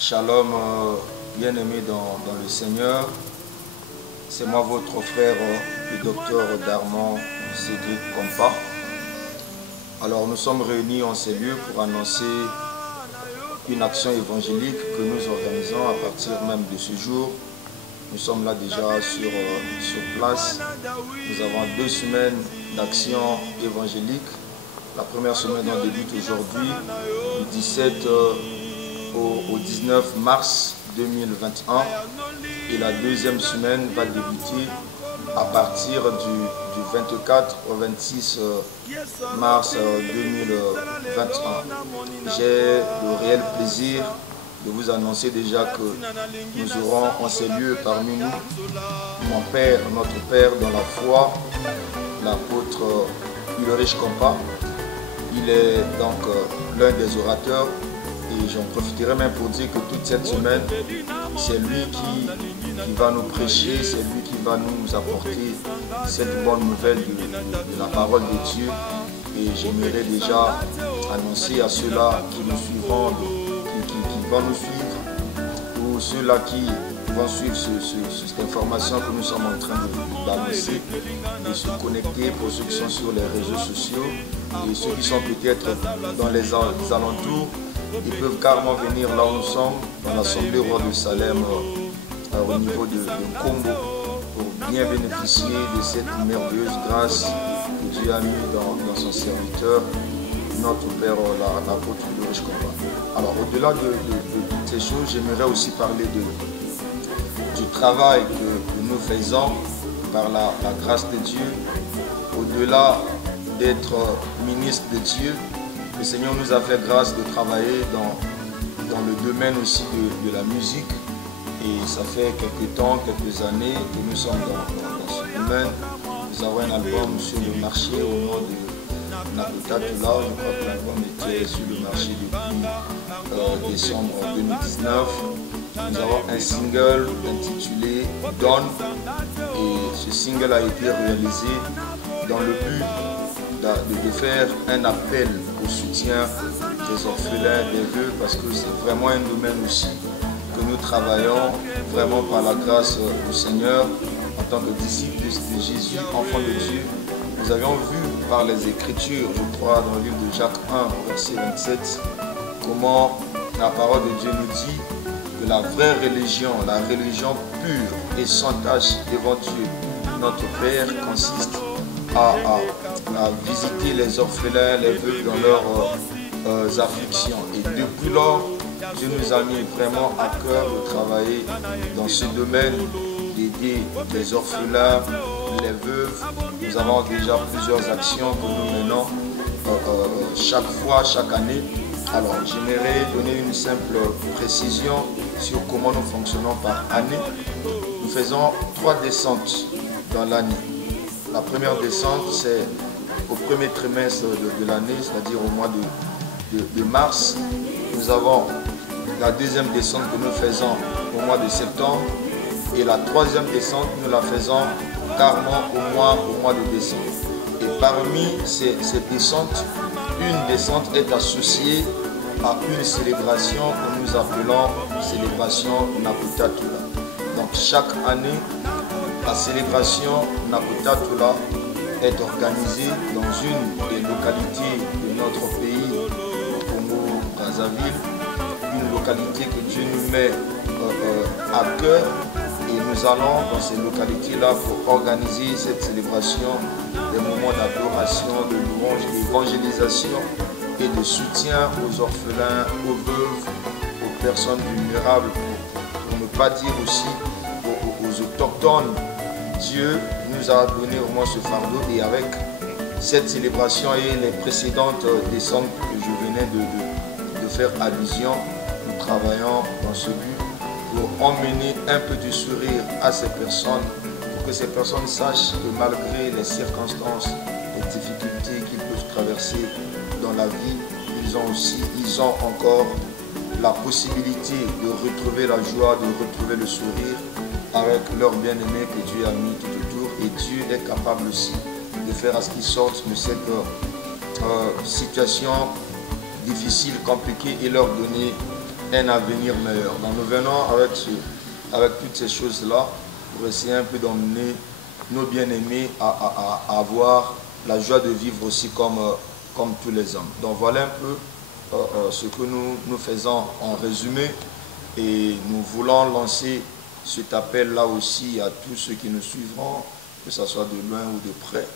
Shalom, bien-aimés dans le Seigneur. C'est moi votre frère, le docteur Darman Cédric Compa. Alors nous sommes réunis en ces lieux pour annoncer une action évangélique que nous organisons à partir même de ce jour. Nous sommes là déjà sur place. Nous avons 2 semaines d'action évangélique. La première semaine on débute aujourd'hui, du 17 au 19 mars 2021. Et la deuxième semaine va débuter à partir du 24 au 26 mars 2021. J'ai le réel plaisir de vous annoncer déjà que nous aurons en ces lieux parmi nous mon père, notre père dans la foi, l'apôtre Ulrich Compa. Il est donc l'un des orateurs et j'en profiterai même pour dire que toute cette semaine, c'est lui qui va nous prêcher, c'est lui qui va nous apporter cette bonne nouvelle de la parole de Dieu. Et j'aimerais déjà annoncer à ceux-là qui nous suivront, qui vont nous suivre, ou ceux-là qui vont suivre cette information que nous sommes en train d'annoncer, de se connecter pour ceux qui sont sur les réseaux sociaux et ceux qui sont peut-être dans les alentours. Ils peuvent carrément venir là où nous sommes, dans l'Assemblée Roi de Salem, au niveau de Congo, pour bien bénéficier de cette merveilleuse grâce que Dieu a mis dans son serviteur, notre Père, l'apôtre Ulrich Compa. Alors, au-delà de toutes ces choses, j'aimerais aussi parler du travail que nous faisons par la grâce de Dieu. Au-delà d'être ministre de Dieu, le Seigneur nous a fait grâce de travailler dans le domaine aussi de la musique. Et ça fait quelques temps, quelques années que nous sommes dans ce domaine. Nous avons un album sur le marché au nom de Nakota Tula. Je crois que l'album était sur le marché depuis décembre 2019. Nous avons un single intitulé Don. Et ce single a été réalisé dans le but de faire un appel au soutien des orphelins, des veuves, parce que c'est vraiment un domaine aussi que nous travaillons vraiment par la grâce du Seigneur en tant que disciples de Jésus, enfants de Dieu. Nous avions vu par les Écritures, je crois, dans le livre de Jacques 1, verset 27, comment la parole de Dieu nous dit que la vraie religion, la religion pure et sans tache devant Dieu, notre Père, consiste à visiter les orphelins, les veuves dans leurs afflictions. Et depuis lors, Dieu nous a mis vraiment à cœur de travailler dans ce domaine, d'aider les orphelins, les veuves. Nous avons déjà plusieurs actions que nous menons chaque fois, chaque année. Alors, j'aimerais donner une simple précision sur comment nous fonctionnons par année. Nous faisons 3 descentes dans l'année. La première descente, c'est au premier trimestre de l'année, c'est-à-dire au mois de mars. Nous avons la deuxième descente que nous faisons au mois de septembre. Et la troisième descente, nous la faisons carrément au mois de décembre. Et parmi ces descentes, une descente est associée à une célébration que nous appelons célébration Nakota Tula. Donc chaque année, la célébration Nakota Tula est organisée dans une des localités de notre pays, Congo-Brazzaville, une localité que Dieu nous met à cœur. Et nous allons dans ces localités-là pour organiser cette célébration, des moments d'adoration, de louange, d'évangélisation et de soutien aux orphelins, aux veuves, aux personnes vulnérables, pour ne pas dire aussi aux autochtones. Dieu nous a donné au moins ce fardeau, et avec cette célébration et les précédentes descentes que je venais de faire allusion, nous travaillons dans ce but pour emmener un peu du sourire à ces personnes, pour que ces personnes sachent que malgré les circonstances, les difficultés qu'ils peuvent traverser dans la vie, ils ont encore la possibilité de retrouver la joie, de retrouver le sourire avec leur bien-aimé que Dieu a mis tout autour. Et Dieu est capable aussi de faire à ce qu'ils sortent de cette situation difficile, compliquée, et leur donner un avenir meilleur. Donc nous venons avec toutes ces choses-là pour essayer un peu d'emmener nos bien-aimés à avoir la joie de vivre aussi comme tous les hommes. Donc voilà un peu ce que nous faisons en résumé, et nous voulons lancer cet appel-là aussi à tous ceux qui nous suivront, que ce soit de loin ou de près,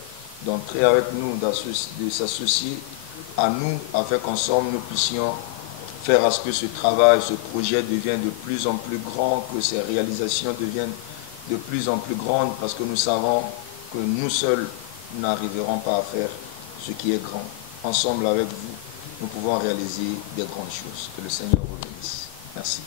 d'entrer avec nous, de s'associer à nous, afin qu'ensemble nous puissions faire à ce que ce travail, ce projet devienne de plus en plus grand, que ces réalisations deviennent de plus en plus grandes, parce que nous savons que nous seuls n'arriverons pas à faire ce qui est grand. Ensemble avec vous, nous pouvons réaliser des grandes choses. Que le Seigneur vous bénisse. Merci.